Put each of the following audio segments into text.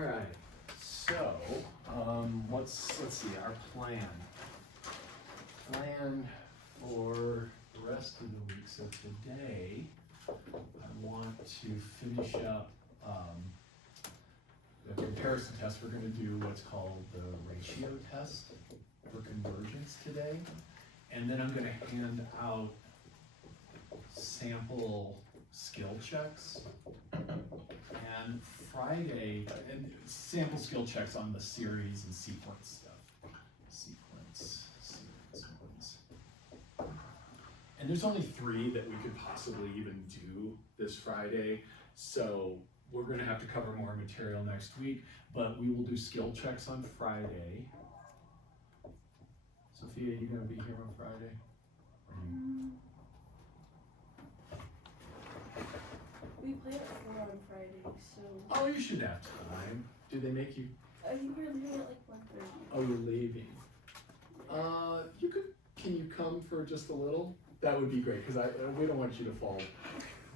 right, so let's see, our plan for the rest of the week. So today, I want to finish up the comparison test. We're going to do what's called the ratio test for convergence today. And then I'm going to hand out sample skill checks. And Friday, and sample skill checks on the series and sequence stuff. Sequence ones. And there's only 3 that we could possibly even do this Friday. So we're gonna have to cover more material next week, but we will do skill checks on Friday. Sophia, you gonna be here on Friday? We play at 4 on Friday, so. Oh, you should have time. Did they make you? I think we're leaving at like 1:30. Oh, you're leaving. Can you come for just a little? That would be great, because we don't want you to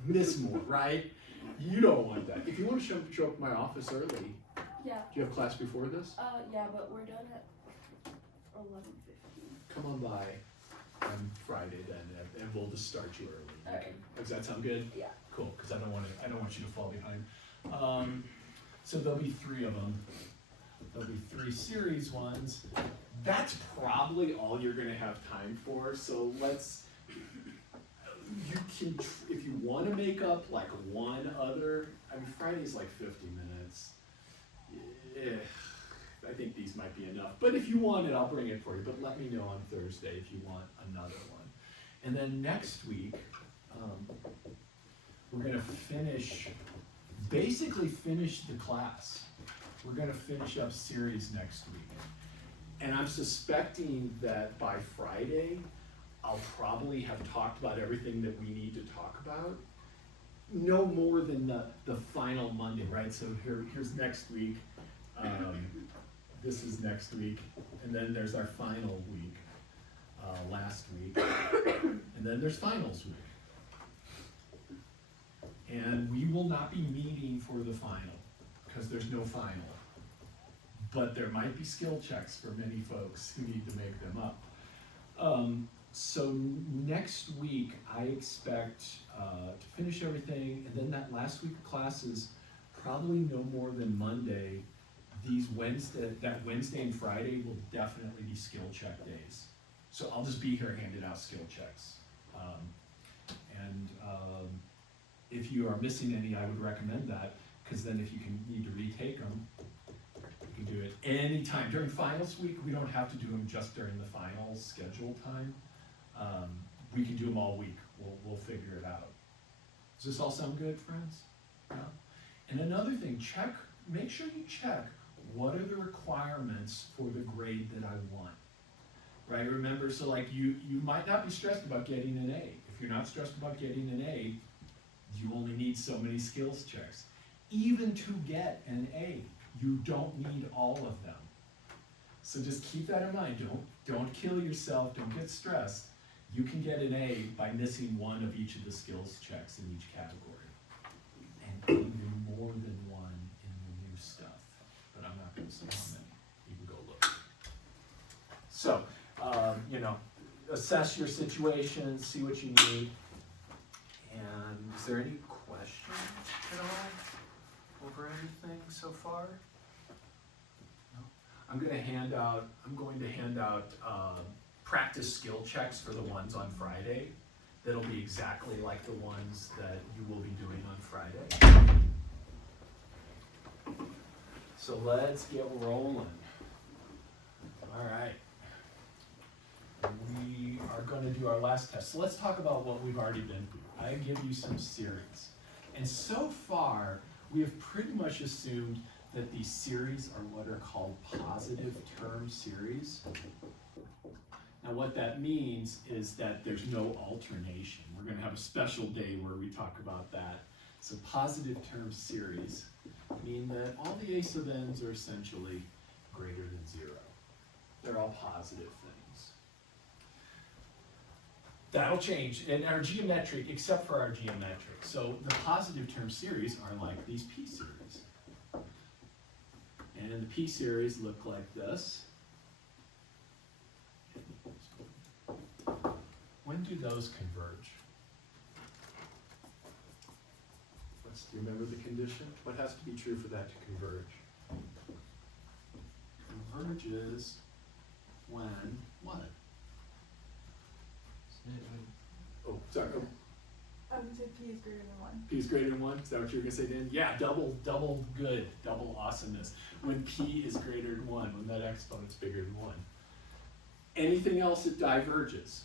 miss more, right? You don't want that. If you want to show up at my office early. Yeah. Do you have class before this? Yeah, but we're done at 11:15. Come on by on Friday then, and we'll just start you early. Okay. Does that sound good? Yeah. Cool, because I don't want you to fall behind. So there'll be 3 of them. There'll be 3 series ones. That's probably all you're going to have time for. So you can, if you want to make up like one other. I mean, Friday's like 50 minutes. I think these might be enough. But if you want it, I'll bring it for you. But let me know on Thursday if you want another one. And then next week, we're going to basically finish the class. We're going to finish up series next week. And I'm suspecting that by Friday, I'll probably have talked about everything that we need to talk about. No more than the final Monday, right? So here's next week. This is next week. And then there's our final week, last week. And then there's finals week. And we will not be meeting for the final, because there's no final. But there might be skill checks for many folks who need to make them up. So next week, I expect to finish everything, and then that last week of classes, probably no more than Monday. That Wednesday and Friday will definitely be skill check days. So I'll just be here handing out skill checks. If you are missing any, I would recommend that, because then if you need to retake them, you can do it anytime. During finals week, we don't have to do them just during the finals schedule time. We can do them all week. We'll figure it out. Does this all sound good, friends? Yeah. And another thing, make sure you check what are the requirements for the grade that I want. Right? Remember, so like you might not be stressed about getting an A. If you're not stressed about getting an A, you only need so many skills checks. Even to get an A, you don't need all of them. So just keep that in mind. Don't kill yourself. Don't get stressed. You can get an A by missing one of each of the skills checks in each category, and even more than one in the new stuff. But I'm not going to say how many. You can go look. So, assess your situation, see what you need. And is there any questions at all over anything so far? No? I'm going to hand out practice skill checks for the ones on Friday. That'll be exactly like the ones that you will be doing on Friday. So let's get rolling. All right. We are going to do our last test. So let's talk about what we've already been through. I give you some series. And so far, we have pretty much assumed that these series are what are called positive term series. Now what that means is that there's no alternation. We're going to have a special day where we talk about that. So positive term series mean that all the a sub n's are essentially greater than 0. They're all positive things. That'll change in our geometric, except for our geometric. So the positive term series are like these p series. And the P series look like this. When do those converge? Do you remember the condition? What has to be true for that to converge? Converges when what? Oh, sorry. Oh. I was gonna say P is greater than 1. P is greater than 1? Is that what you were gonna say, Dan? Yeah, double good, double awesomeness. When P is greater than 1, when that exponent's bigger than 1. Anything else that diverges?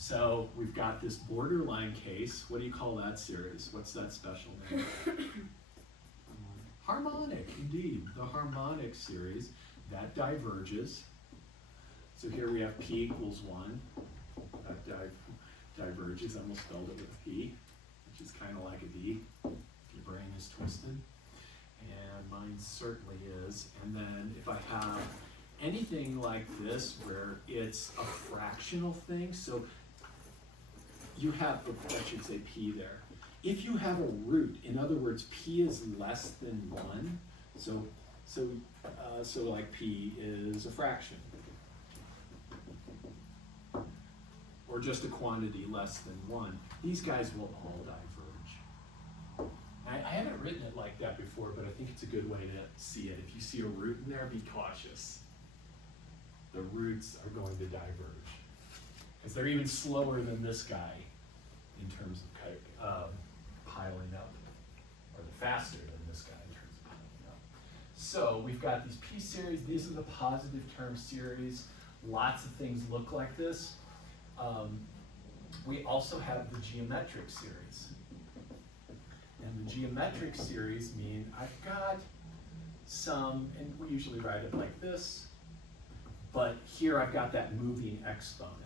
So we've got this borderline case. What do you call that series? What's that special name? Harmonic, indeed. The harmonic series, that diverges. So here we have P equals 1. That diverges. I almost spelled it with a P, which is kind of like a D, if your brain is twisted. And mine certainly is. And then if I have anything like this where it's a fractional thing, so you have, I should say P there. If you have a root, in other words, P is less than 1, so like P is a fraction, or just a quantity less than 1, these guys will all diverge. I haven't written it like that before, but I think it's a good way to see it. If you see a root in there, be cautious. The roots are going to diverge, because they're even slower than this guy in terms of piling up, or the faster than this guy in terms of piling up. So we've got these P series. These are the positive term series. Lots of things look like this. We also have the geometric series. And the geometric series mean I've got some, and we usually write it like this, but here I've got that moving exponent.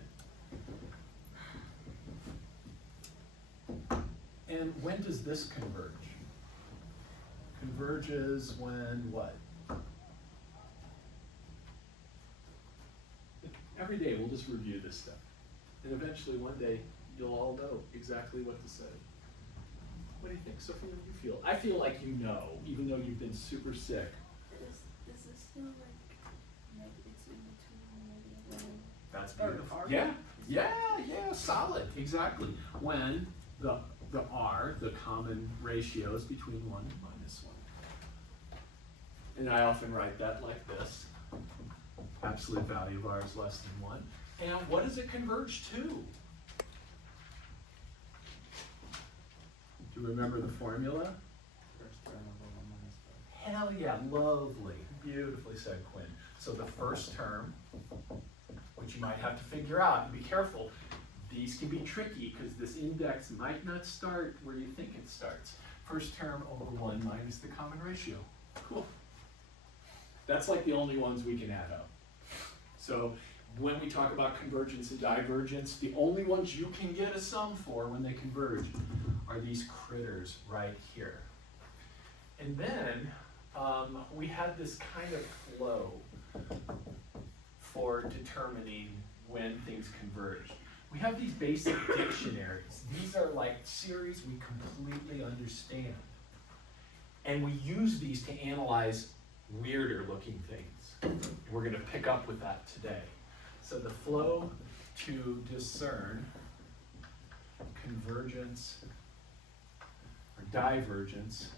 And when does this converge? Converges when what? Every day we'll just review this stuff. And eventually one day you'll all know exactly what to say. What do you think, Sophia? What do you feel? I feel like you know, even though you've been super sick. Is it still like it's in between negative and That's Or beautiful. R? Yeah, solid, exactly. When the R, the common ratio, is between 1 and -1. And I often write that like this. Absolute value of R is less than 1. And what does it converge to? Do you remember the formula? First term of 1 minus 5. Hell yeah, lovely. Beautifully said, Quinn. So the first term, which you might have to figure out, and be careful, these can be tricky because this index might not start where you think it starts. First term over 1 minus the common ratio. Cool. That's like the only ones we can add up. So when we talk about convergence and divergence, the only ones you can get a sum for when they converge are these critters right here. And then we had this kind of flow for determining when things converge. We have these basic dictionaries. These are like series we completely understand. And we use these to analyze weirder looking things. We're going to pick up with that today. So the flow to discern convergence or divergence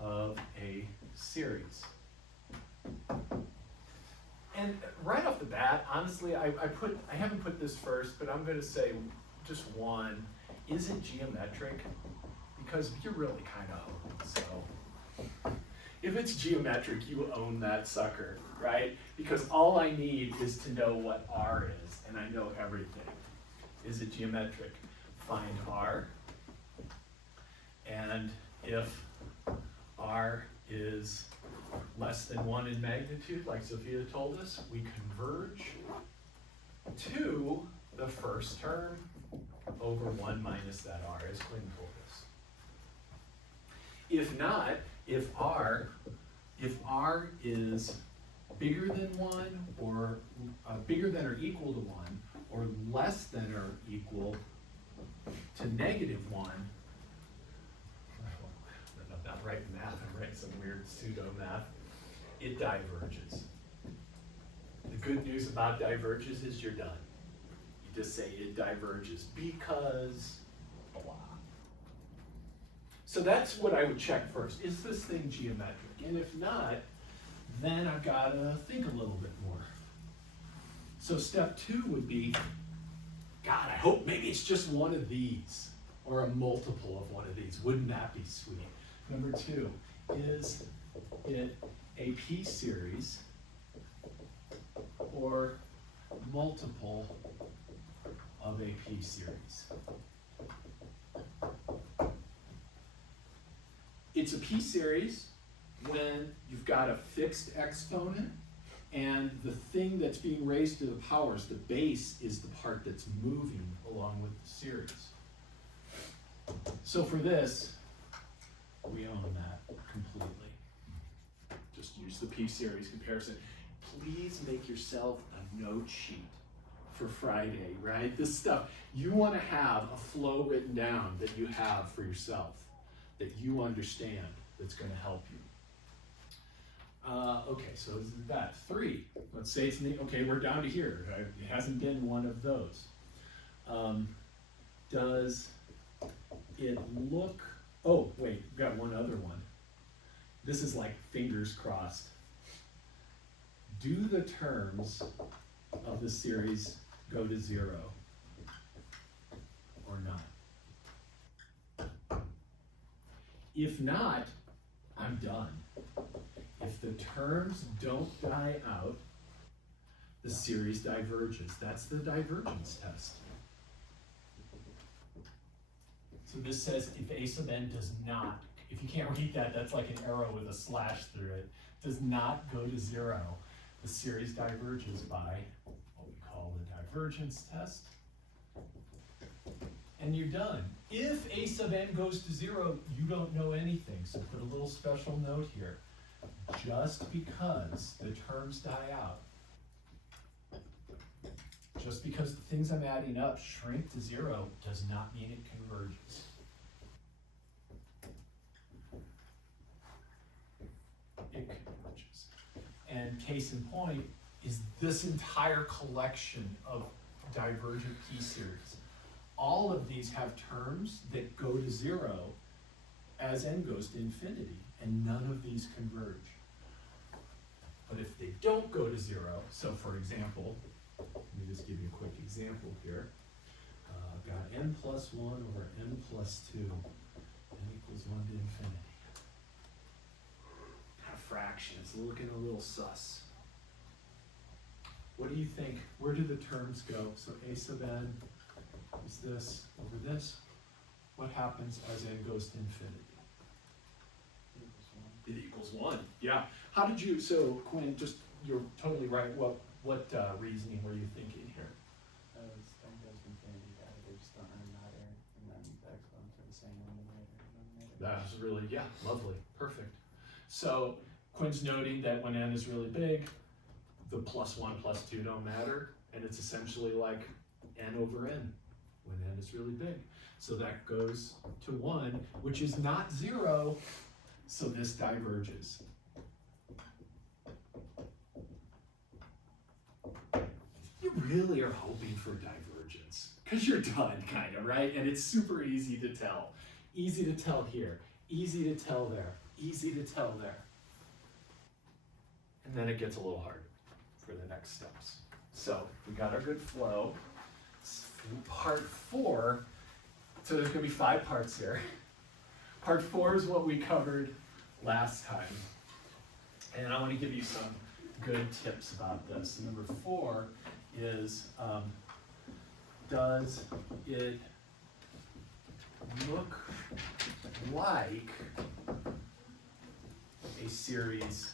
of a series. And right off the bat, honestly, I haven't put this first, but I'm going to say just one. Is it geometric? Because you're really kind of, so if it's geometric, you own that sucker, right? Because all I need is to know what R is, and I know everything. Is it geometric? Find R, and if R is less than 1 in magnitude, like Sophia told us, we converge to the first term over 1 minus that R, as Quinn told us. If not, if R is bigger than 1, or bigger than or equal to 1, or less than or equal to -1, I'm not writing math, I'm writing some weird standard pseudo math, it diverges. The good news about diverges is you're done. You just say it diverges because blah. So that's what I would check first. Is this thing geometric? And if not, then I've got to think a little bit more. So step 2 would be, God, I hope maybe it's just one of these or a multiple of one of these. Wouldn't that be sweet? Number 2, is it a p-series or multiple of a p-series? It's a p-series when you've got a fixed exponent and the thing that's being raised to the powers, the base, is the part that's moving along with the series. So for this, we own that completely. Just use the p-series comparison. Please make yourself a note sheet for Friday, right? This stuff, you want to have a flow written down that you have for yourself, that you understand, that's going to help you. Okay, so is that 3? Let's say it's, okay, we're down to here. It hasn't been one of those. Does it look, oh, wait, we've got one other one. This is like fingers crossed. Do the terms of the series go to 0 or not? If not, I'm done. If the terms don't die out, the series diverges. That's the divergence test. So this says if a sub n does not, if you can't read that, that's like an arrow with a slash through it, does not go to 0, the series diverges by what we call the divergence test. And you're done. If a sub n goes to 0, you don't know anything, so put a little special note here. Just because the terms die out, just because the things I'm adding up shrink to 0 does not mean it converges. It converges. And case in point is this entire collection of divergent p-series. All of these have terms that go to 0 as n goes to infinity, and none of these converge. But if they don't go to 0, so for example, let me just give you a quick example here. I've got n plus 1 over n plus 2, n equals 1 to infinity. Got a fraction, it's looking a little sus. What do you think? Where do the terms go? So a sub n is this over this. What happens as n goes to infinity? It equals 1, yeah. How did you, so Quinn, just, you're totally right. What reasoning were you thinking here? N goes to infinity, they just don't earn matter, and then the exponents are the same denominator. That was really, yeah, lovely, perfect. So Quinn's noting that when n is really big, the plus 1, plus 2 don't matter, and it's essentially like n over n when n is really big. So that goes to 1, which is not 0, so this diverges. You really are hoping for divergence, because you're done, kind of, right? And it's super easy to tell. Easy to tell here, easy to tell there, easy to tell there. And then it gets a little harder for the next steps. So we got our good flow. Part 4, so there's going to be 5 parts here. Part 4 is what we covered last time. And I want to give you some good tips about this. Number 4 is, does it look like a series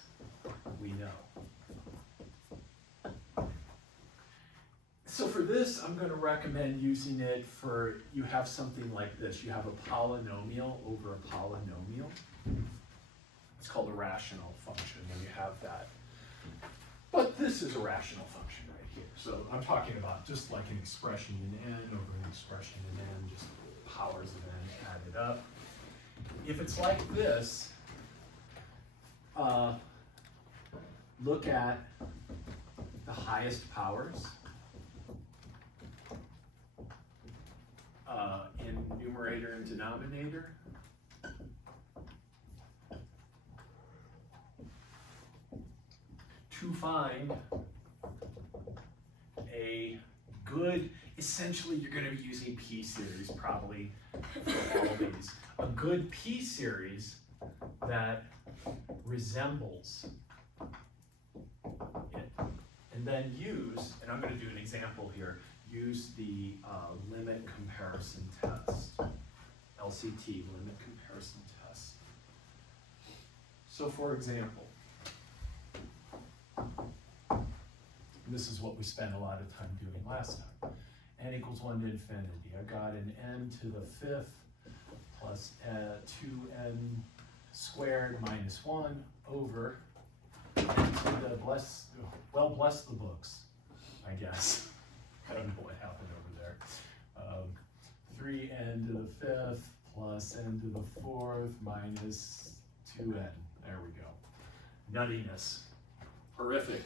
we know? So for this, I'm going to recommend using it for, you have something like this. You have a polynomial over a polynomial. It's called a rational function when you have that. But this is a rational function right here. So I'm talking about just like an expression in n over an expression in n, just powers of n added up. If it's like this, look at the highest powers in numerator and denominator. To find a good, essentially you're going to be using p-series probably for all of these. A good p-series that resembles it. And then use, and I'm going to do an example here, use the limit comparison test. LCT, limit comparison test. So for example, and this is what we spent a lot of time doing last time. N equals 1 to infinity. I got an n to the 5th plus 2n squared minus 1 over n to the bless the books, I guess. I don't know what happened over there. 3n to the 5th plus n to the 4th minus 2n. There we go. Nuttiness. Horrific.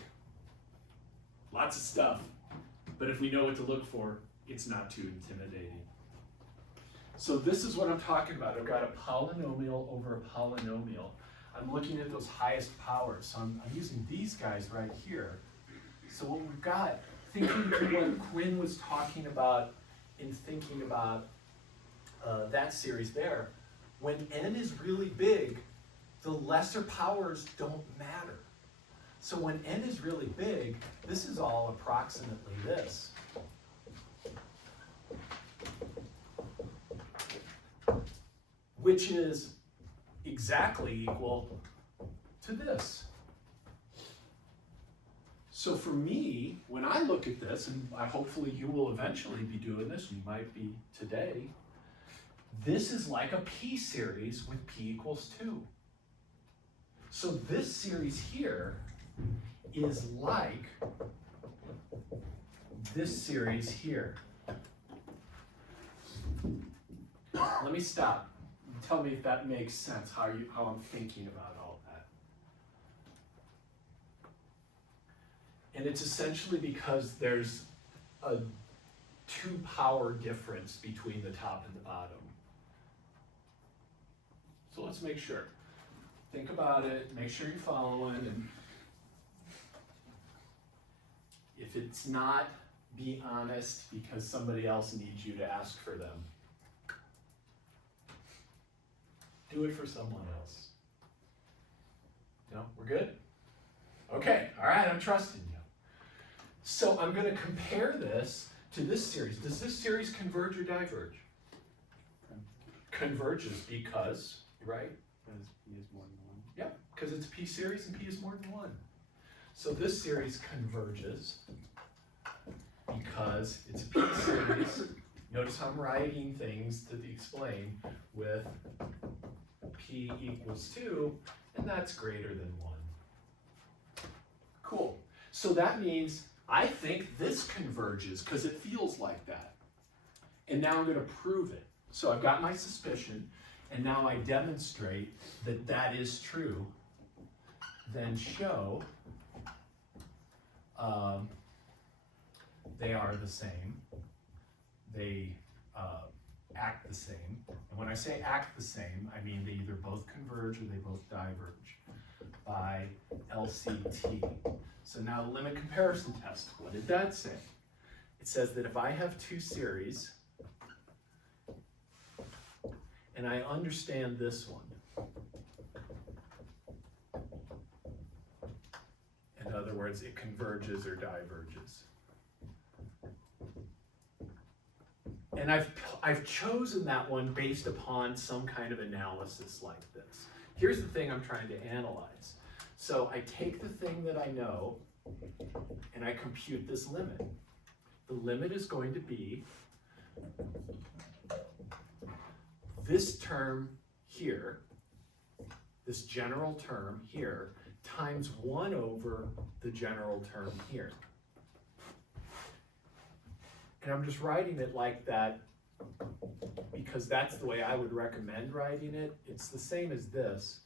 Lots of stuff. But if we know what to look for, it's not too intimidating. So this is what I'm talking about. I've got a polynomial over a polynomial. I'm looking at those highest powers. So I'm using these guys right here. So what we've got, thinking through what Quinn was talking about in thinking about that series there, when n is really big, the lesser powers don't matter. So when n is really big, this is all approximately this. Which is exactly equal to this. So for me, when I look at this, and hopefully you will eventually be doing this, you might be today, this is like a p-series with p equals 2. So this series here is like this series here. Let me stop. Tell me if that makes sense, how I'm thinking about all that. And it's essentially because there's a 2-power difference between the top and the bottom. So let's make sure. Think about it, make sure you're following, and if it's not, be honest, because somebody else needs you to ask for them. Do it for someone else. No, we're good? Okay, all right, I'm trusting you. So I'm going to compare this to this series. Does this series converge or diverge? Converges because, right? Because p is more than 1. Yep, because it's a p-series and p is more than 1. So this series converges because it's a p-series. Notice I'm writing things to explain with p equals 2, and that's greater than 1. Cool. So that means I think this converges because it feels like that. And now I'm going to prove it. So I've got my suspicion, and now I demonstrate that that is true. Then show they are the same. They act the same. And when I say act the same, I mean they either both converge or they both diverge by LCT. So now the limit comparison test, what did that say? It says that if I have two series, and I understand this one, in other words, it converges or diverges. And I've chosen that one based upon some kind of analysis like this. Here's the thing I'm trying to analyze. So I take the thing that I know and I compute this limit. The limit is going to be this term here, this general term here, times 1 over the general term here. And I'm just writing it like that because that's the way I would recommend writing it. It's the same as this,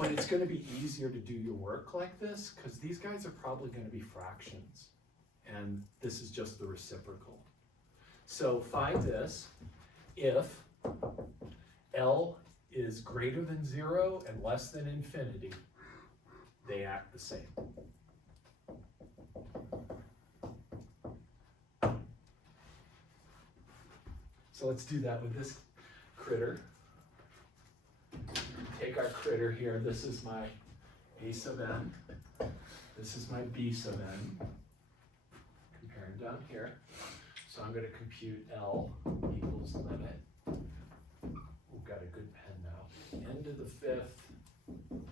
But it's gonna be easier to do your work like this, because these guys are probably gonna be fractions. And this is just the reciprocal. So find this, if L is greater than 0 and less than infinity, they act the same. So let's do that with this critter. Take our critter here. This is my A sub n. This is my B sub n. Comparing down here. So I'm going to compute L equals limit. We've got a good pen now. N to the 5th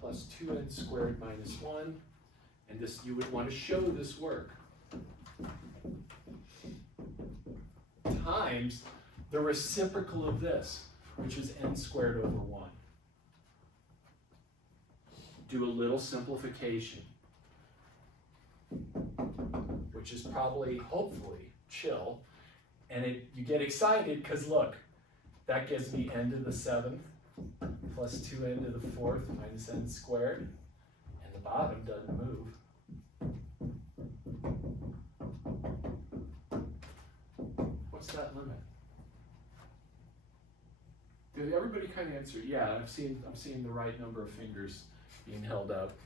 plus 2n squared minus 1. And this, you would want to show this work. Times the reciprocal of this, which is n squared over 1. Do a little simplification, which is probably, hopefully, chill. And you get excited because look, that gives me n to the 7th plus 2n to the 4th minus n squared. And the bottom doesn't move. What's that limit? Did everybody kind of answer? Yeah, I'm seeing the right number of fingers being held up.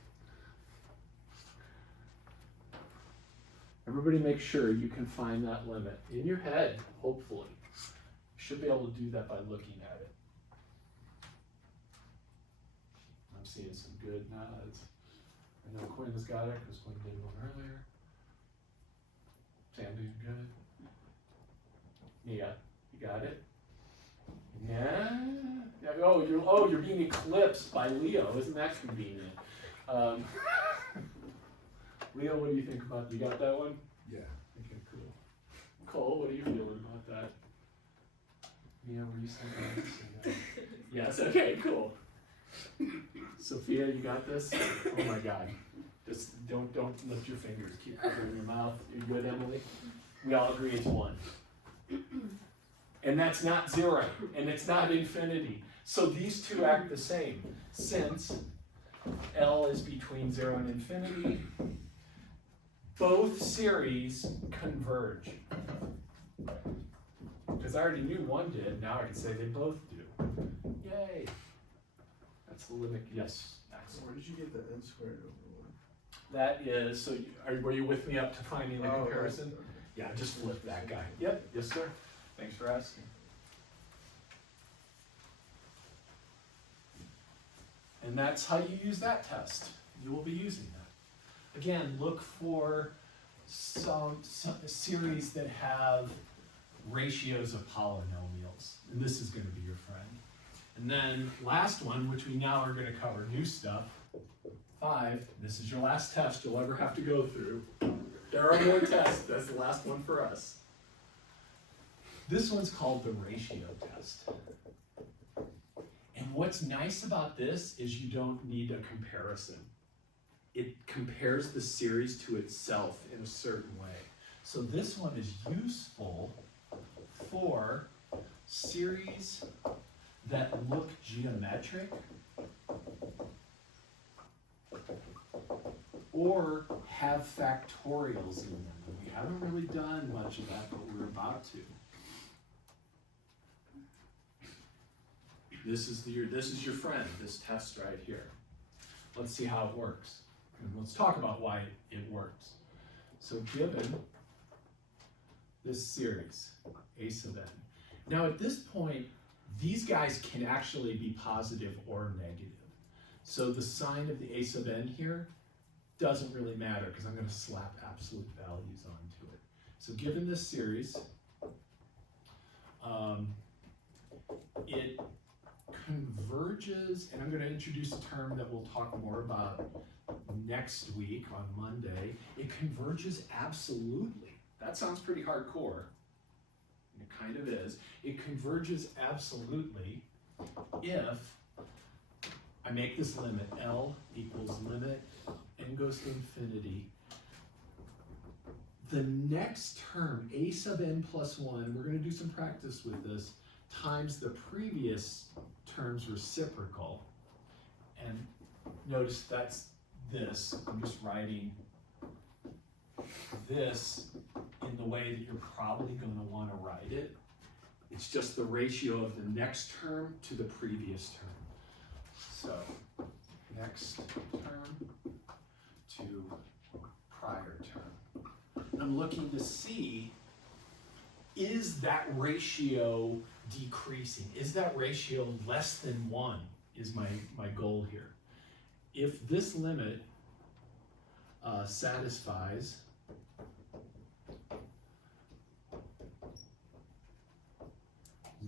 Everybody make sure you can find that limit in your head, hopefully. You should be able to do that by looking at it. I'm seeing some good nods. I know Quinn's got it because Quinn did one earlier. Sam doing good. Yeah, you got it? Yeah. You're being eclipsed by Leo. Isn't that convenient? Leo, what do you think about? You got that one? Yeah. Okay, cool. Cole, what are you feeling about that? Mia, were you saying that? Yes. Okay. Cool. Sophia, you got this? Oh my God. Just don't lift your fingers. Keep covering your mouth. You good, Emily? We all agree it's 1. And that's not 0, and it's not infinity. So these two act the same. Since L is between 0 and infinity, both series converge. Because I already knew one did, now I can say they both do. Yay. That's the limit. Yes, Max. Where did you get the n squared over 1? That is, so were you with me up to finding the comparison? Okay. Yeah, just flip that guy. Yep, yes sir. Thanks for asking. And that's how you use that test. You will be using that. Again, look for some series that have ratios of polynomials. And this is going to be your friend. And then last one, which we now are going to cover new stuff. 5, this is your last test you'll ever have to go through. There are more tests. That's the last one for us. This one's called the ratio test. And what's nice about this is you don't need a comparison. It compares the series to itself in a certain way. So this one is useful for series that look geometric or have factorials in them. And we haven't really done much of that, but we're about to. This is your friend, this test right here. Let's see how it works. And let's talk about why it works. So given this series, A sub n. Now at this point, these guys can actually be positive or negative. So the sign of the A sub n here doesn't really matter because I'm going to slap absolute values onto it. So given this series, it converges, and I'm going to introduce a term that we'll talk more about next week on Monday. It converges absolutely. That sounds pretty hardcore. It kind of is. It converges absolutely if I make this limit, L equals limit, n goes to infinity. The next term, A sub n plus 1, we're going to do some practice with this, times the previous term's reciprocal, And notice that's this, I'm just writing this in the way that you're probably going to want to write it. It's just the ratio of the next term to the previous term. So next term to prior term. I'm looking to see, is that ratio decreasing? Is that ratio less than 1 is my goal here. If this limit satisfies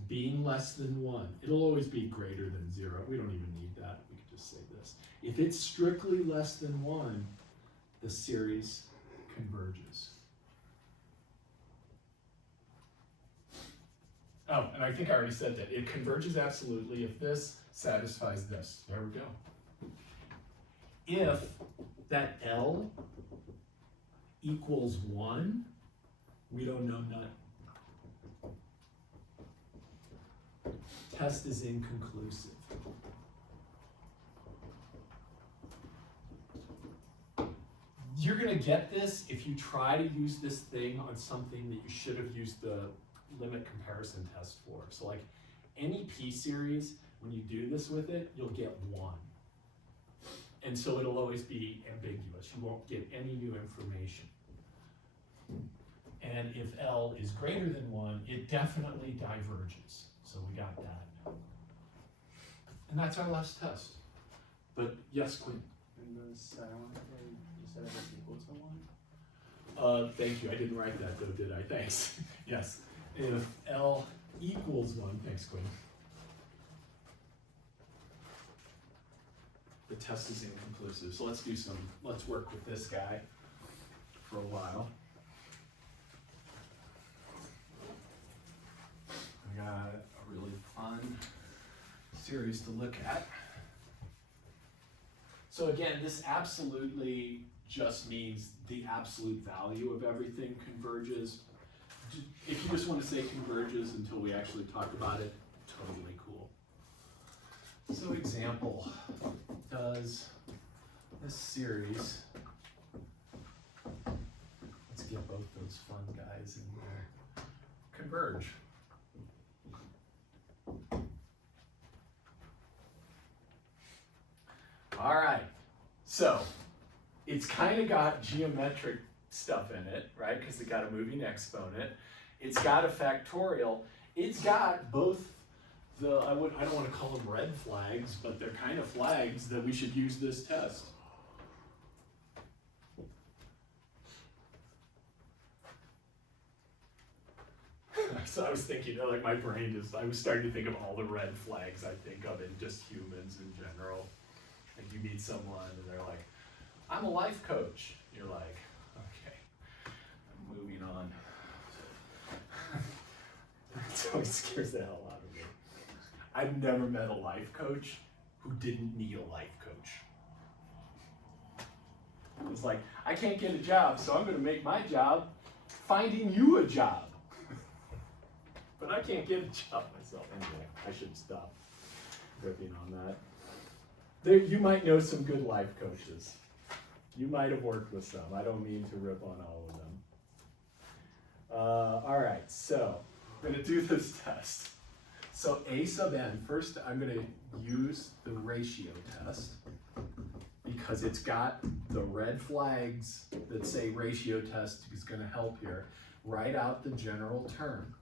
being less than 1, it'll always be greater than 0. We don't even need that. We could just say this. If it's strictly less than 1, the series converges. Oh, and I think I already said that. It converges absolutely if this satisfies this. There we go. If that L equals 1, we don't know none. Test is inconclusive. You're going to get this if you try to use this thing on something that you should have used the limit comparison test for. So like any p-series, when you do this with it, you'll get 1. And so it'll always be ambiguous. You won't get any new information. And if L is greater than 1, it definitely diverges. So we got that. And that's our last test. But yes, Quinn. And the second one, you said it was equal to 1? Thank you. I didn't write that though, did I? Thanks. Yes. If L equals 1, thanks, Quinn. The test is inconclusive. So let's work with this guy for a while. I got a really fun series to look at. So again, this absolutely just means the absolute value of everything converges. If you just want to say converges until we actually talk about it, totally cool. So example, does this series, let's get both those fun guys in there, converge? All right, so it's kind of got geometric stuff in it, right? Because it got a moving exponent. It's got a factorial. It's got both the, I don't want to call them red flags, but they're kind of flags that we should use this test. So I was thinking, like my brain I was starting to think of all the red flags I think of in just humans in general. Like you meet someone and they're like, I'm a life coach. You're like, okay, I'm moving on. It always scares the hell out of me. I've never met a life coach who didn't need a life coach. It was like, I can't get a job, so I'm going to make my job finding you a job. But I can't get a job myself. Anyway, I should stop ripping on that. You might know some good life coaches. You might have worked with some. I don't mean to rip on all of them. All right, so I'm going to do this test. So A sub n, first I'm going to use the ratio test because it's got the red flags that say ratio test is going to help here. Write out the general term.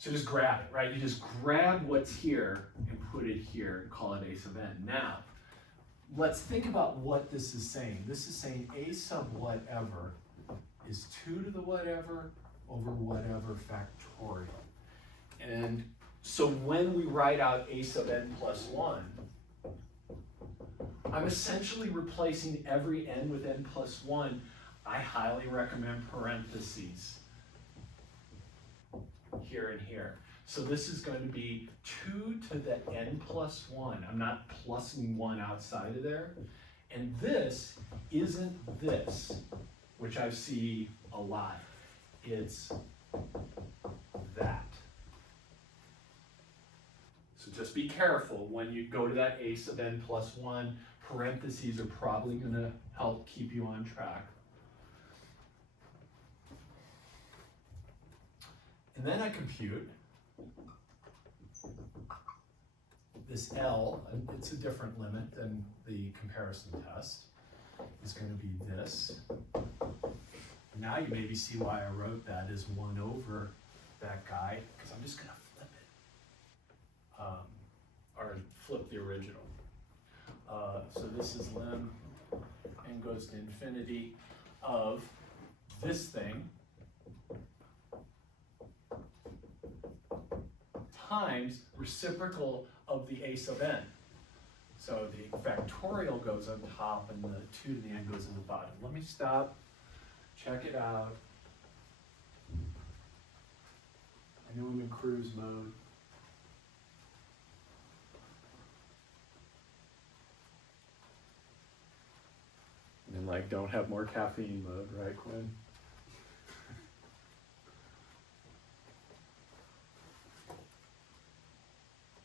So just grab it, right? You just grab what's here and put it here and call it A sub n. Now, let's think about what this is saying. This is saying A sub whatever is 2 to the whatever over whatever factorial. And so when we write out A sub n plus 1, I'm essentially replacing every n with n plus 1. I highly recommend parentheses here and here. So this is going to be 2 to the n plus 1. I'm not plusing 1 outside of there. And this isn't this, which I see a lot. It's that. So just be careful when you go to that a sub n plus 1, parentheses are probably going to help keep you on track. And then I compute this L, and it's a different limit than the comparison test, is going to be this. And now you maybe see why I wrote that as 1 over that guy, because I'm just going to flip it, or flip the original. So this is lim n goes to infinity of this thing times reciprocal of the a sub n. So the factorial goes on top and the 2 to the n goes in the bottom. Let me stop, check it out. I know I'm in cruise mode. And like, don't have more caffeine mode, right, Quinn?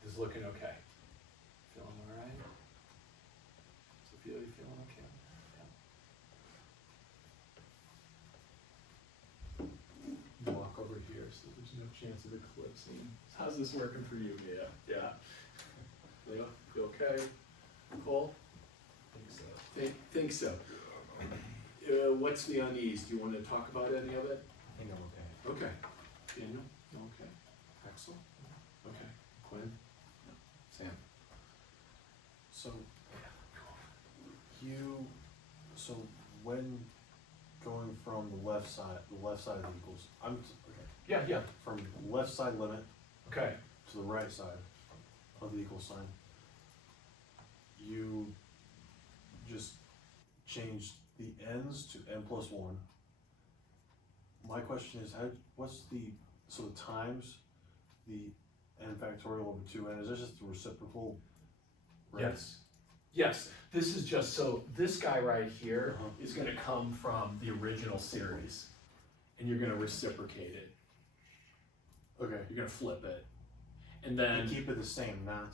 Is looking okay. Feeling all right? Sophia, you feeling okay? Yeah. Walk over here so there's no chance of eclipsing. How's this working for you, Mia? Yeah. Leo, you okay? Cole? Think so. What's the unease? Do you want to talk about any of it? I think I'm okay. Okay. Daniel? You okay? Axel? Okay. Quinn? Sam? So, so when going from the left side of the equals, okay, Yeah. from left side limit Okay. to the right side of the equal sign, you just changed the n's to n plus 1. My question is, so the times the n factorial over 2n, is this just the reciprocal? Right? Yes. Yes. This is just, so this guy right here is going to come from the original series. And you're going to reciprocate it. Okay. You're going to flip it. And then... And keep it the same, not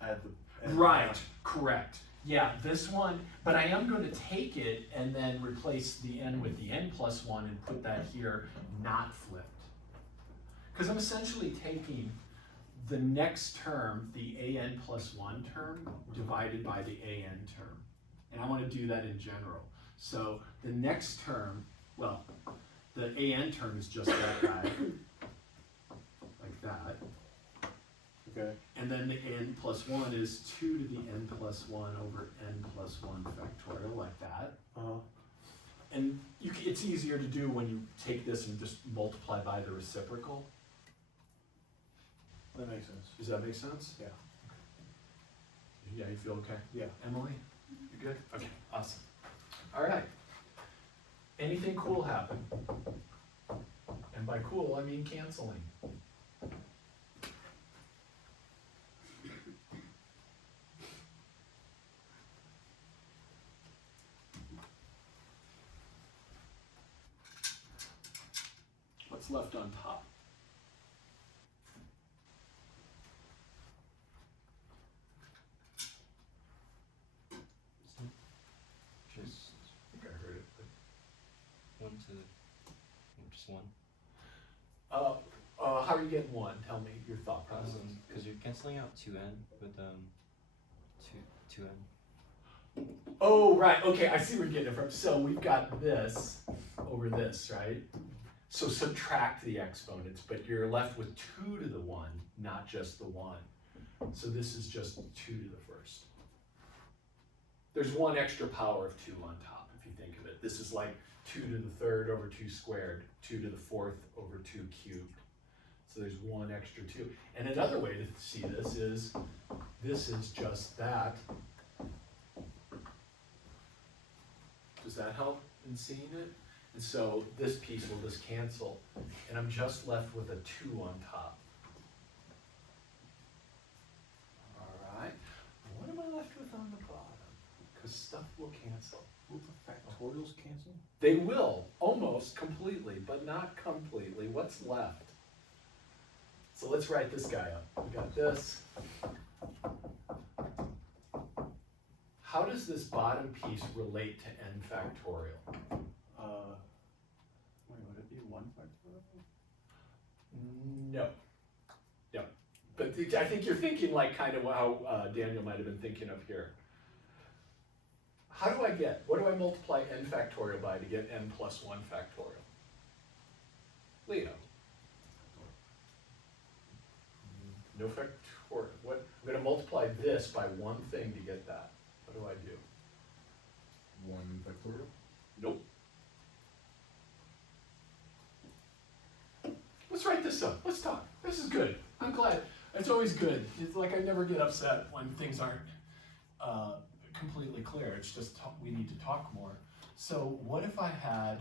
add the... Right. Correct. Yeah, this one, but I am going to take it and then replace the n with the n plus 1 and put that here, not flipped. Because I'm essentially taking the next term, the an plus 1 term, divided by the an term. And I want to do that in general. So the next term, well, the an term is just that guy, like that. Okay. And then the n plus 1 is 2 to the n plus 1 over n plus 1 factorial, like that. And it's easier to do when you take this and just multiply by the reciprocal. That makes sense. Does that make sense? Yeah. Yeah, you feel okay? Yeah. Emily, you good? Okay, awesome. All right. Anything cool happen? And by cool, I mean canceling. What's left on top? Just I think I heard it. one to, just one. How are you getting 1? Tell me your thought process. Because you're canceling out 2n with 2n. Oh, right. Okay, I see where you're getting it from. So we've got this over this, right? So subtract the exponents, but you're left with 2 to the 1, not just the 1. So this is just 2 to the first. There's 1 extra power of 2 on top, if you think of it. This is like 2 to the third over 2 squared, 2 to the fourth over 2 cubed. So there's 1 extra 2. And another way to see this is just that. Does that help in seeing it? And so this piece will just cancel, and I'm just left with a 2 on top. All right. What am I left with on the bottom? Because stuff will cancel. Will the factorials cancel? They will, almost completely, but not completely. What's left? So let's write this guy up. We got this. How does this bottom piece relate to n factorial? Wait, would it be 1 factorial? No. No. But I think you're thinking like kind of how Daniel might have been thinking of here. How do I get, what do I multiply n factorial by to get n plus 1 factorial? Leo. No factorial. What? I'm going to multiply this by one thing to get that. What do I do? 1 factorial? Nope. Let's write this up. Let's talk. This is good. I'm glad. It's always good. It's like I never get upset when things aren't completely clear. It's just we need to talk more. So what if I had,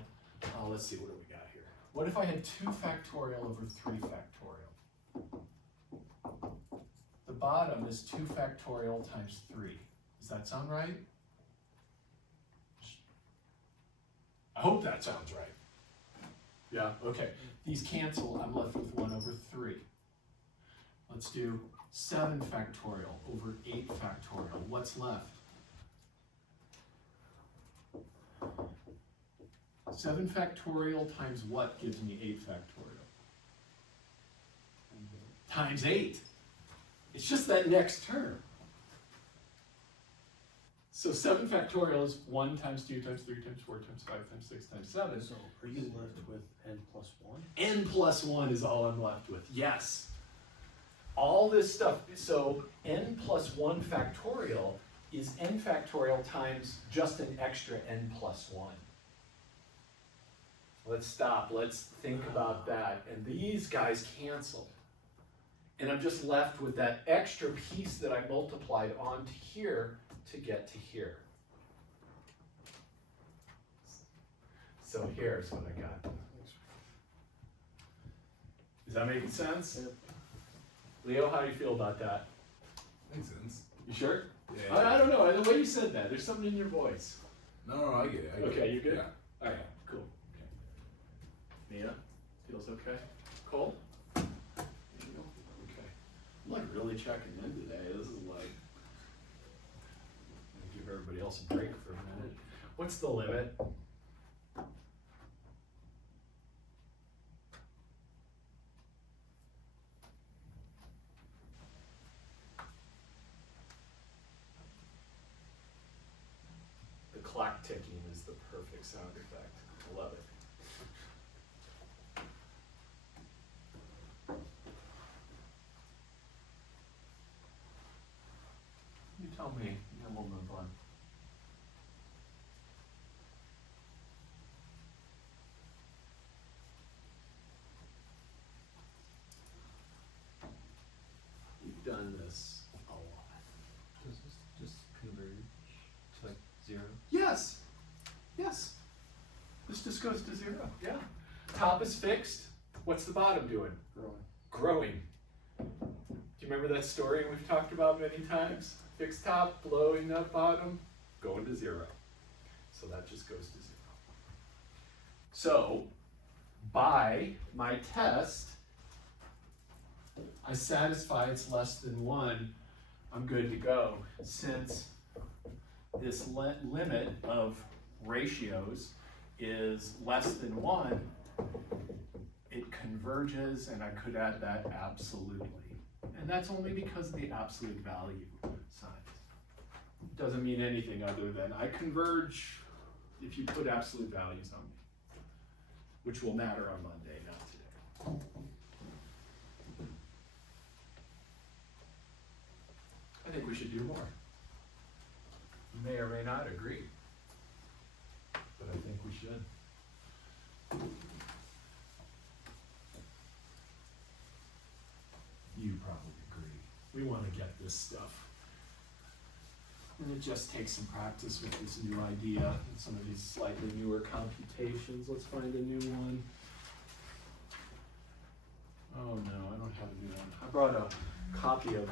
let's see, what do we got here? What if I had 2 factorial over 3 factorial? The bottom is 2 factorial times 3. Does that sound right? I hope that sounds right. Yeah, okay. These cancel, I'm left with 1 over 3. Let's do 7 factorial over 8 factorial. What's left? 7 factorial times what gives me 8 factorial? Times 8. It's just that next term. So 7 factorial is 1 times 2 times 3 times 4 times 5 times 6 times 7. So are you left with n plus 1? N plus 1 is all I'm left with, yes. All this stuff, so n plus 1 factorial is n factorial times just an extra n plus 1. Let's stop, let's think about that. And these guys cancel. And I'm just left with that extra piece that I multiplied onto here to get to here. So here's what I got. Is that making sense? Yep. Leo, how do you feel about that? Makes sense. You sure? Yeah. I don't know, the way you said that, there's something in your voice. No, I get it. I get Okay, it. you're good? Yeah. Alright, cool. Okay. Mia, feels okay? Cole? Daniel? Okay. I'm like really checking in today. This is like, I'm gonna give everybody else a break for a minute. What's the limit? The clock ticking is the perfect sound effect. I love it. You tell me, and then we'll move on. We've done this a lot. Does this just converge to like 0? Yes, yes. This just goes to 0, yeah. Top is fixed. What's the bottom doing? Growing. Growing. Do you remember that story we've talked about many times? Fixed top, blowing up bottom, going to 0. So that just goes to 0. So, by my test, I satisfy it's less than 1, I'm good to go. Since this limit of ratios is less than 1, it converges, and I could add that absolutely. And that's only because of the absolute value signs. It doesn't mean anything other than I converge if you put absolute values on me, which will matter on Monday, not today. I think we should do more. You may or may not agree, but I think we should. You probably agree. We want to get this stuff. And it just takes some practice with this new idea and some of these slightly newer computations. Let's find a new one. Oh no, I don't have a new one. I brought a copy of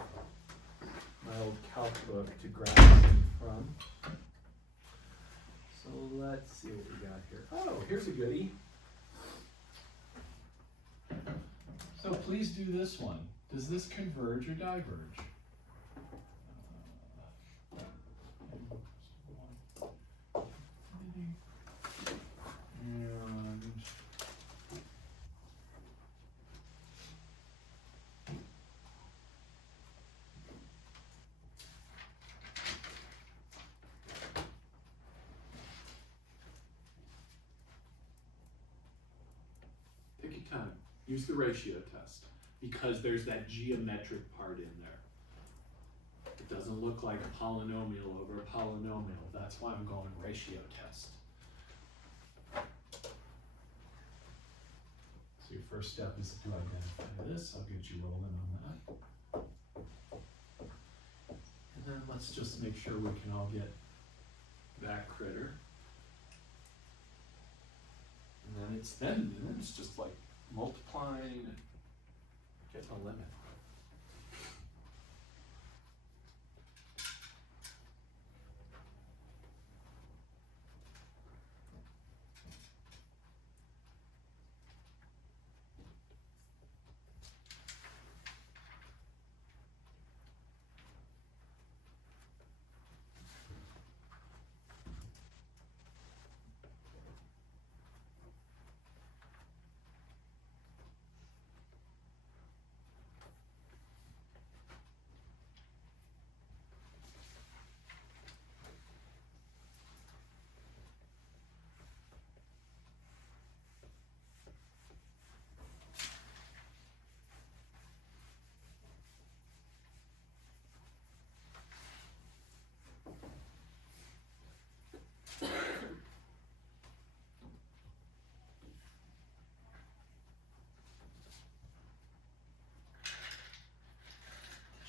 my old calc book to grab some from. So let's see what we got here. Oh, here's a goodie. So please do this one. Does this converge or diverge? And take your time. Use the ratio test because there's that geometric part in there. It doesn't look like a polynomial over a polynomial. That's why I'm going ratio test. So your first step is to identify this. I'll get you rolling on that. And then let's just make sure we can all get that critter. And then it's just like multiplying, getting a limit.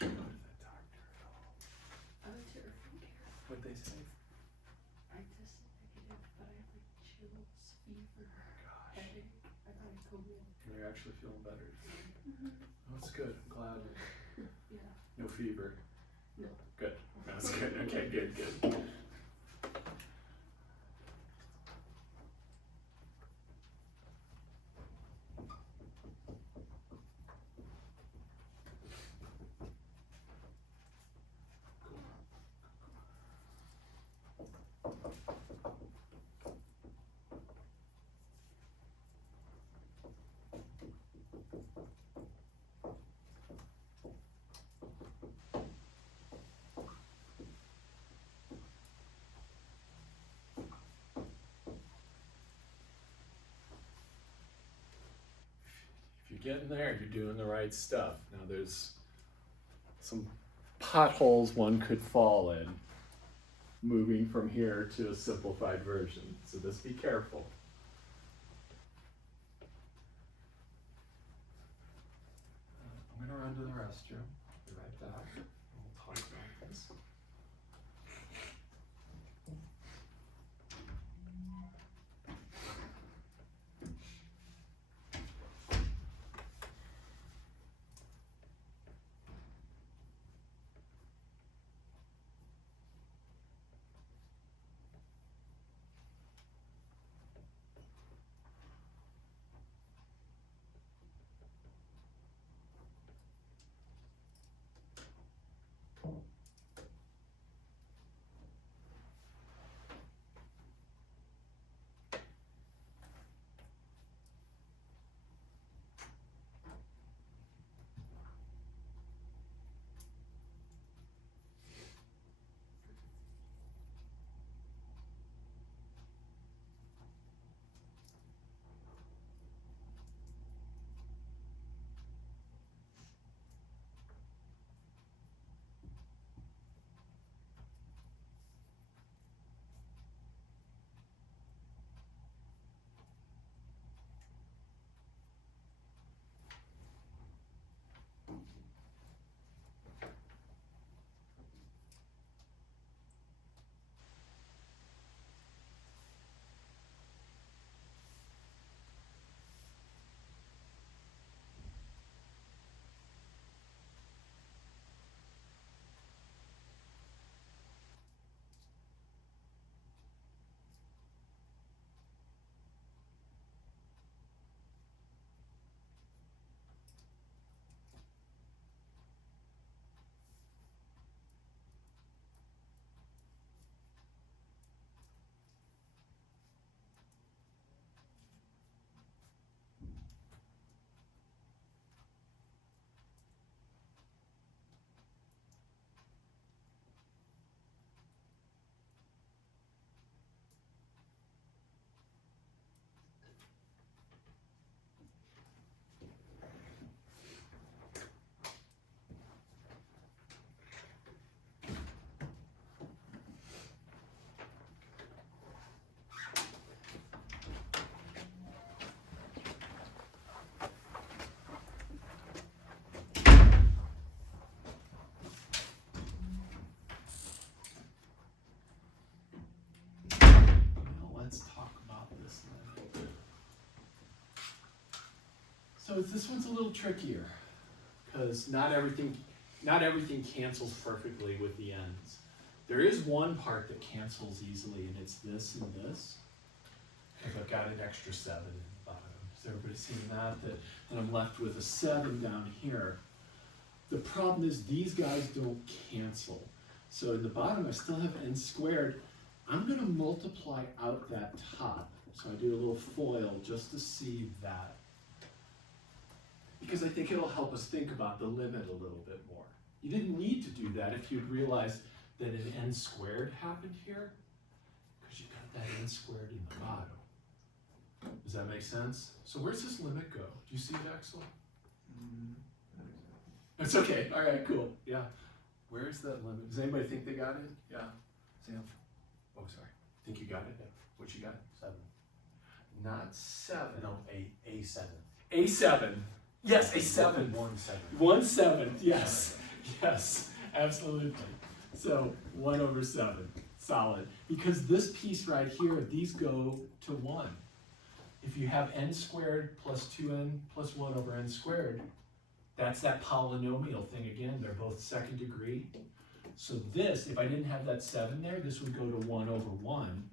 Did you go to the doctor at all? I went to urgent care. What'd they say? I tested negative, but I have like chills, fever, Gosh, headache. I thought I had COVID. you're actually feeling better. Mm-hmm. Oh, that's good. I'm glad. Yeah. No fever. No. Good. That's good. Okay, good. If you're getting there, you're doing the right stuff. Now there's some potholes one could fall in moving from here to a simplified version. So just be careful. I'm gonna run to the restroom. Be right back. We'll talk about this. So this one's a little trickier, because not everything cancels perfectly with the ends. There is one part that cancels easily, and it's this and this. If I've got an extra 7 in the bottom. Has everybody seen that? That I'm left with a 7 down here. The problem is these guys don't cancel. So in the bottom I still have n squared. I'm gonna multiply out that top. So I do a little FOIL just to see that. Because I think it'll help us think about the limit a little bit more. You didn't need to do that if you'd realized that an n squared happened here, because you've got that n squared in the bottom. Does that make sense? So where's this limit go? Do you see it, Axel? It's okay. All right, cool. Yeah. Where is that limit? Does anybody think they got it? Yeah. Sam? Oh, sorry. Think you got it? What you got? 7. Not 7. No, A7. A7. Yes, A7. 1/7. 1/7. Yes. Yes. Absolutely. So 1/7. Solid. Because this piece right here, these go to 1. If you have n squared plus 2n plus 1 over n squared, that's that polynomial thing again. They're both second degree. So this, if I didn't have that 7 there, this would go to 1/1.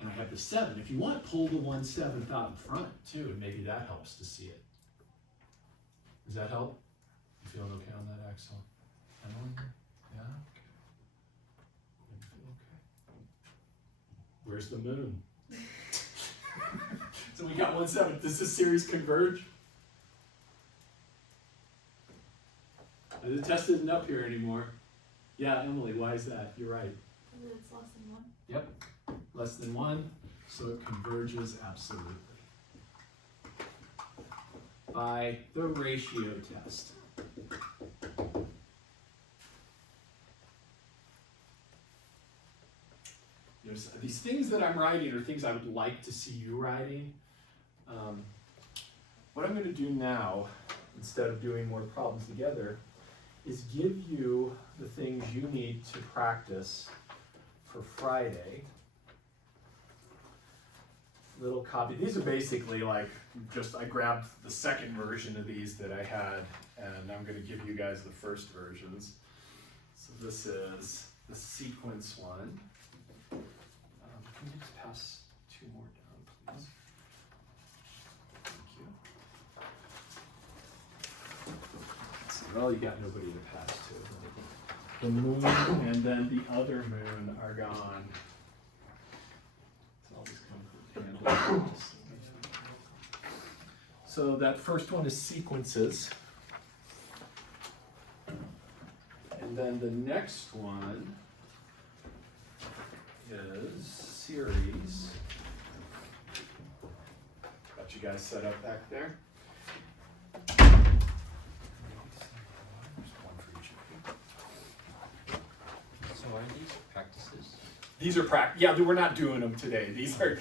And I have the 7. If you want, pull the 1/7 out in front too, and maybe that helps to see it. Does that help? You feeling okay on that, Axel? Emily? Yeah? Okay. You feel okay? Where's the moon? So we got 1/7. Does this series converge? The test isn't up here anymore. Yeah, Emily, why is that? You're right. Because it's less than 1. Yep, less than 1, so it converges absolutely. By the ratio test. These things that I'm writing are things I would like to see you writing. What I'm going to do now, instead of doing more problems together, is give you the things you need to practice for Friday. Little copy. These are basically like I grabbed the second version of these that I had, and I'm going to give you guys the first versions. So this is the sequence one. Can you just pass 2 more down, please? Thank you. Well, you got nobody to pass to. The moon and then the other moon are gone. So I'll just come handle this. So that first one is sequences. And then the next one is series. Got you guys set up back there. So are these practices? These are yeah, we're not doing them today. These are,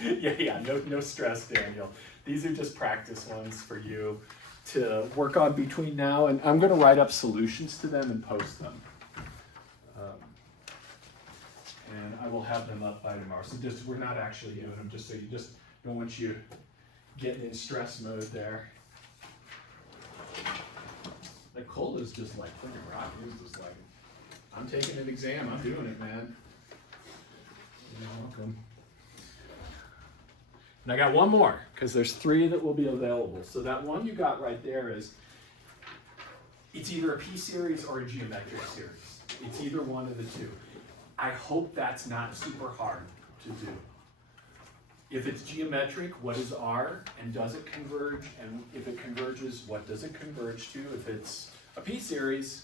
no stress, Daniel. These are just practice ones for you to work on between now, and I'm gonna write up solutions to them and post them. And I will have them up by tomorrow. So we're not actually doing them, just so you don't want you getting in stress mode there. Like Cola's just like freaking rock. He's just like, I'm taking an exam, I'm doing it, man. You're welcome. And I got one more, because there's 3 that will be available. So that one you got right there is, it's either a p-series or a geometric series. It's either one of the 2. I hope that's not super hard to do. If it's geometric, what is R, and does it converge? And if it converges, what does it converge to? If it's a p-series,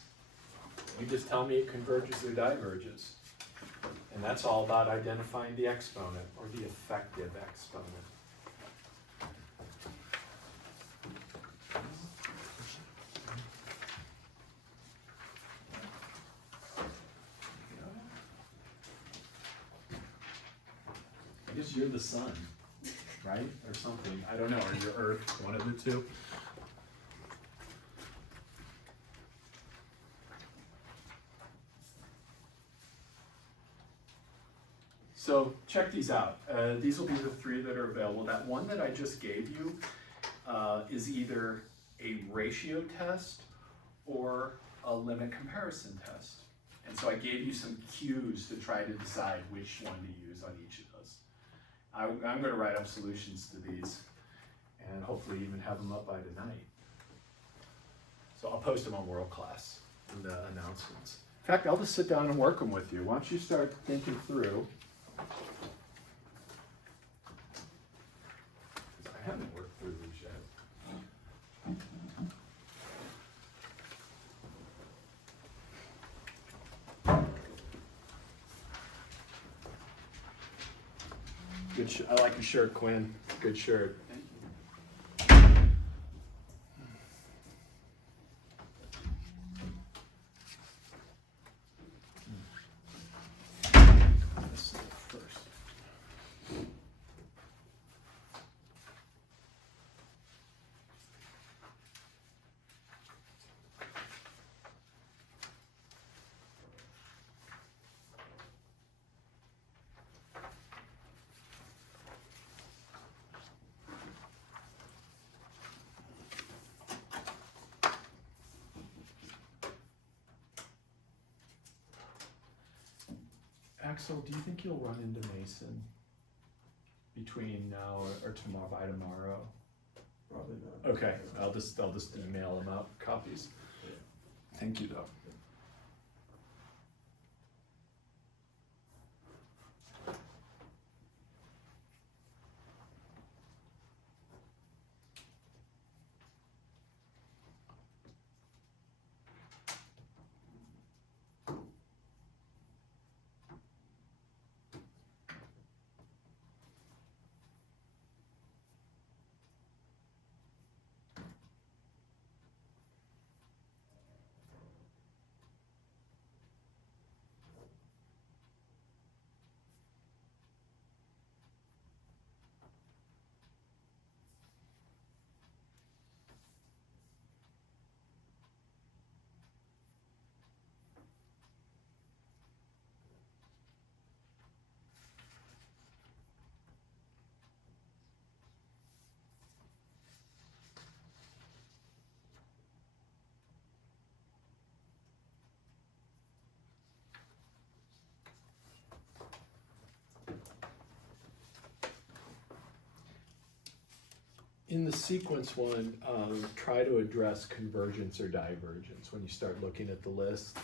you just tell me it converges or diverges. And that's all about identifying the exponent, or the effective exponent. I guess you're the sun, right? Or something. I don't know. Or you're Earth, one of the 2. So check these out. These will be the 3 that are available. That one that I just gave you is either a ratio test or a limit comparison test. And so I gave you some cues to try to decide which one to use on each of those. I'm going to write up solutions to these and hopefully even have them up by tonight. So I'll post them on World Class in the announcements. In fact, I'll just sit down and work them with you. Why don't you start thinking through? I haven't worked through these yet. Good. I like your shirt, Quinn. Good shirt. This is the first. Axel, do you think you'll run into Mason between now or tomorrow by tomorrow? Probably not. Okay, I'll just email him out copies. Thank you though. In the sequence one, try to address convergence or divergence when you start looking at the list.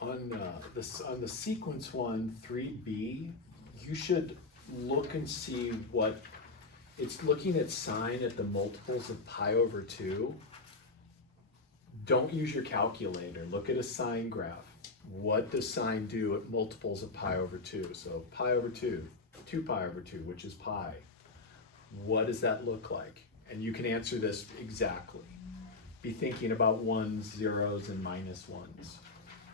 on the sequence one, 3B, you should look and see what, it's looking at sine at the multiples of pi over 2. Don't use your calculator. Look at a sine graph. What does sine do at multiples of pi over 2? So pi over 2, 2 pi over 2, which is pi. What does that look like? And you can answer this exactly. Be thinking about ones, zeros, and minus ones,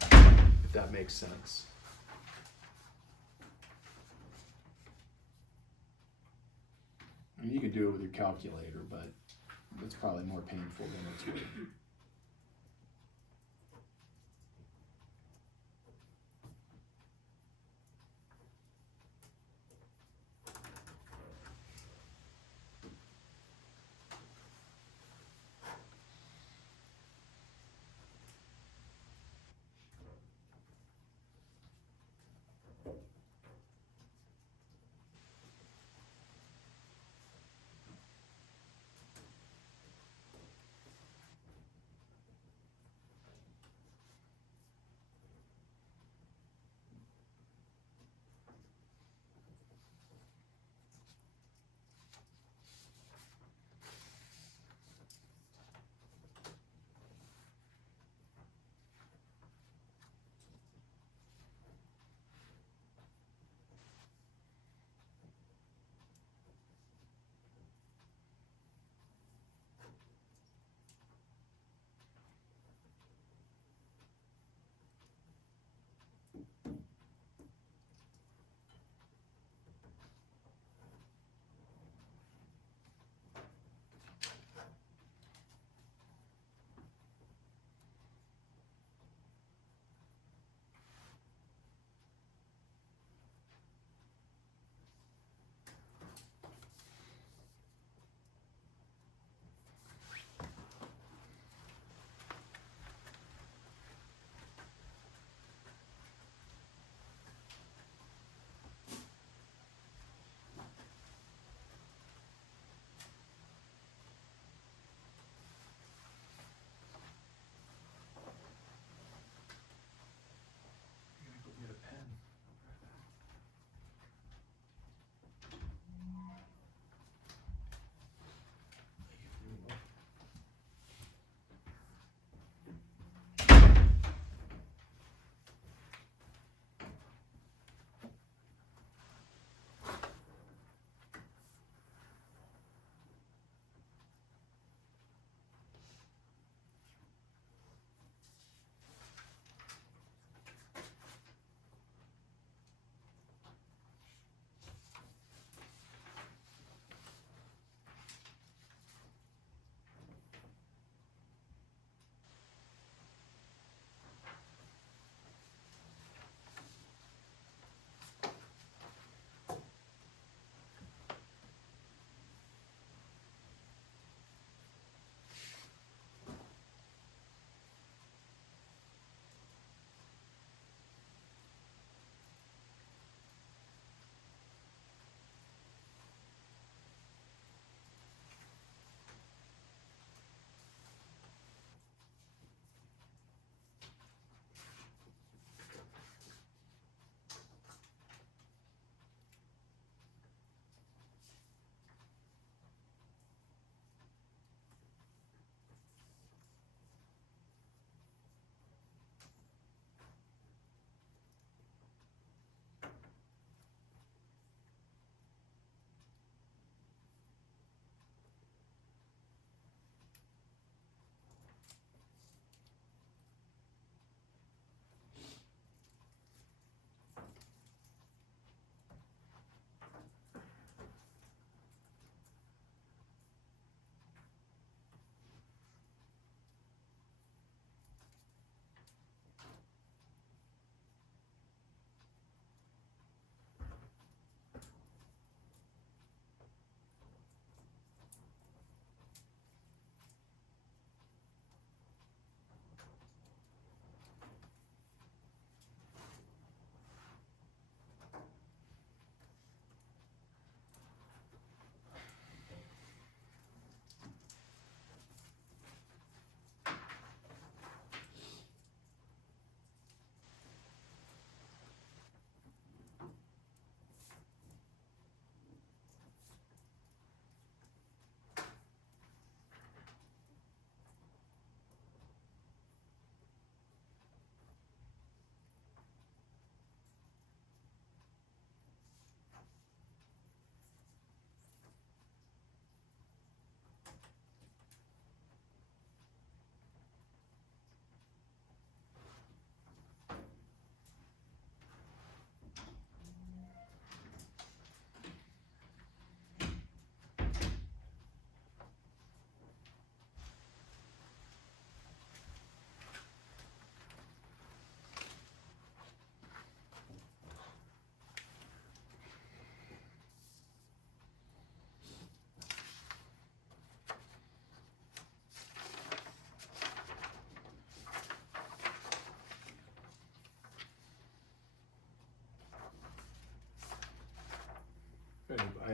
if that makes sense. I mean, you can do it with your calculator, but it's probably more painful than it's worth.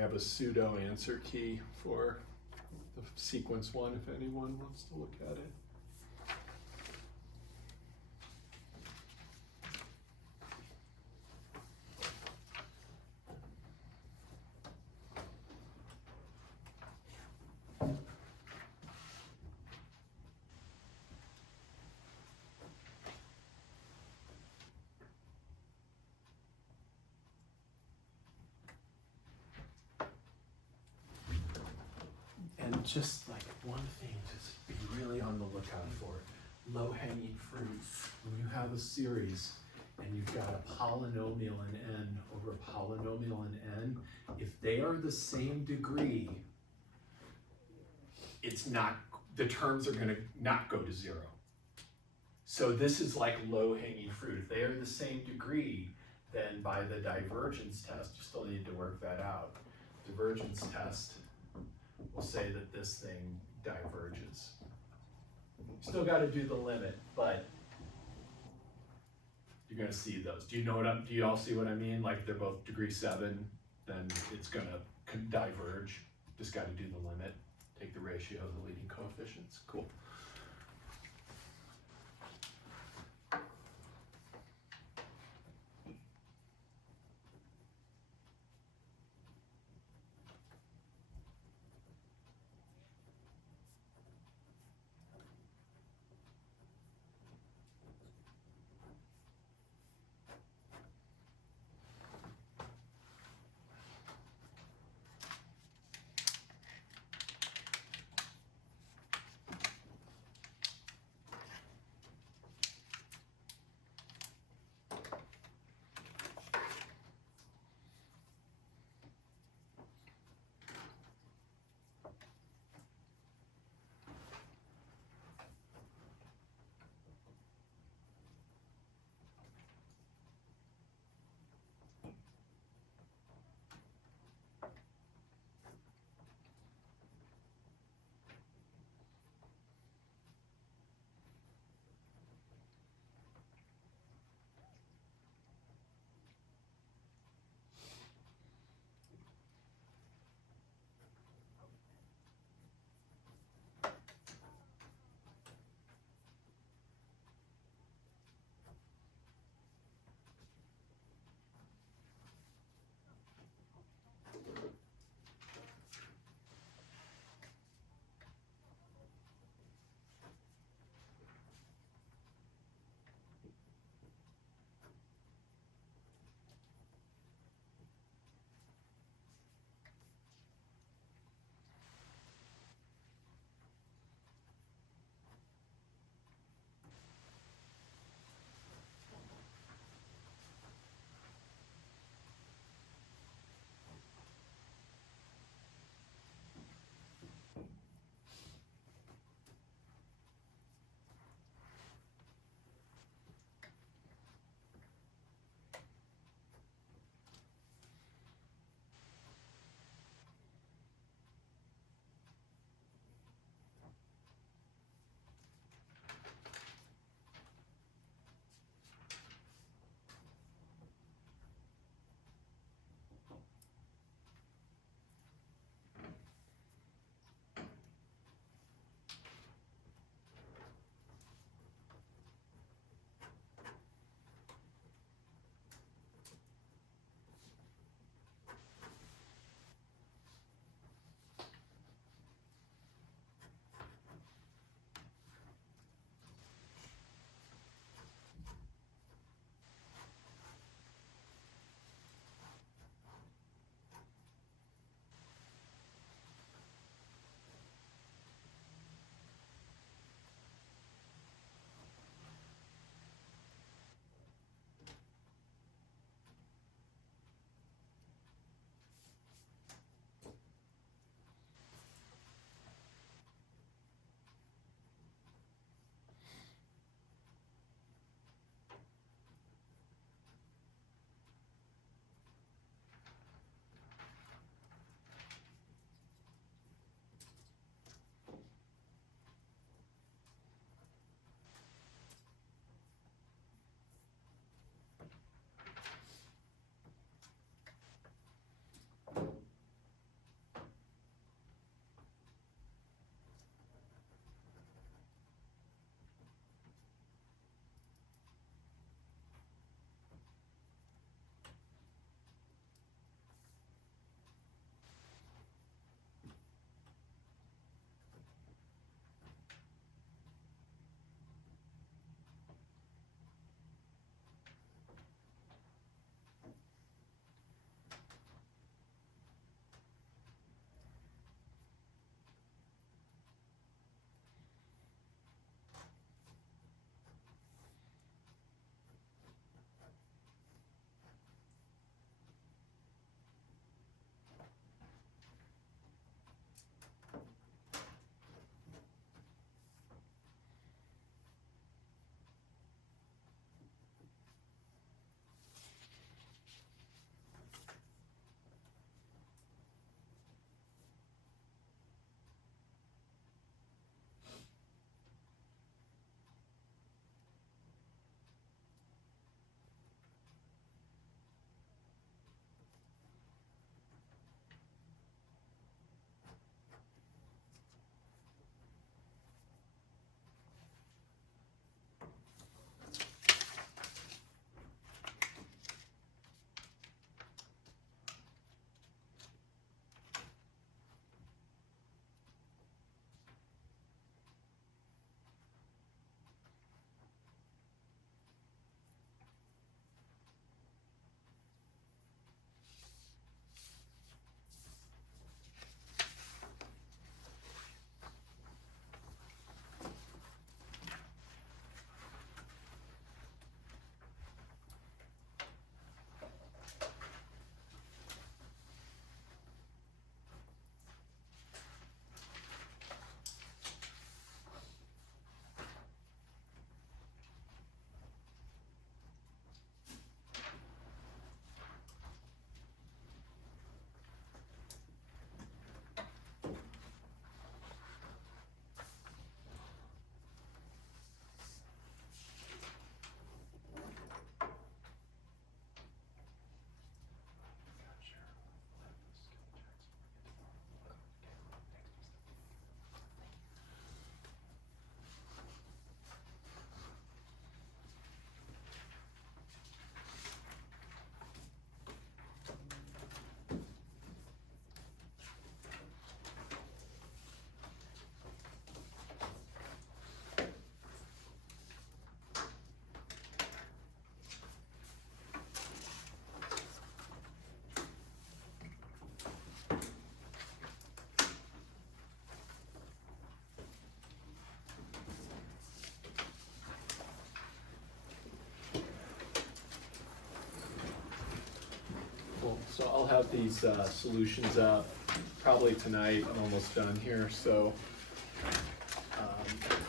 have a pseudo answer key for the sequence one if anyone wants to look at it. And just like one thing, just be really on the lookout for low hanging fruit. When you have a series and you've got a polynomial in n over a polynomial in n, if they are the same degree, it's not, the terms are gonna not go to zero. So this is like low hanging fruit. If they are the same degree, then by the divergence test, you still need to work that out. Divergence test will say that this thing diverges. Still got to do the limit, but you're going to see those. Do you all see what I mean? Like if they're both degree 7, then it's going to diverge. Just got to do the limit. Take the ratio of the leading coefficients. Cool. So I'll have these solutions up probably tonight. I'm almost done here, so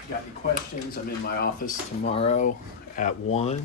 got any questions? I'm in my office tomorrow at 1.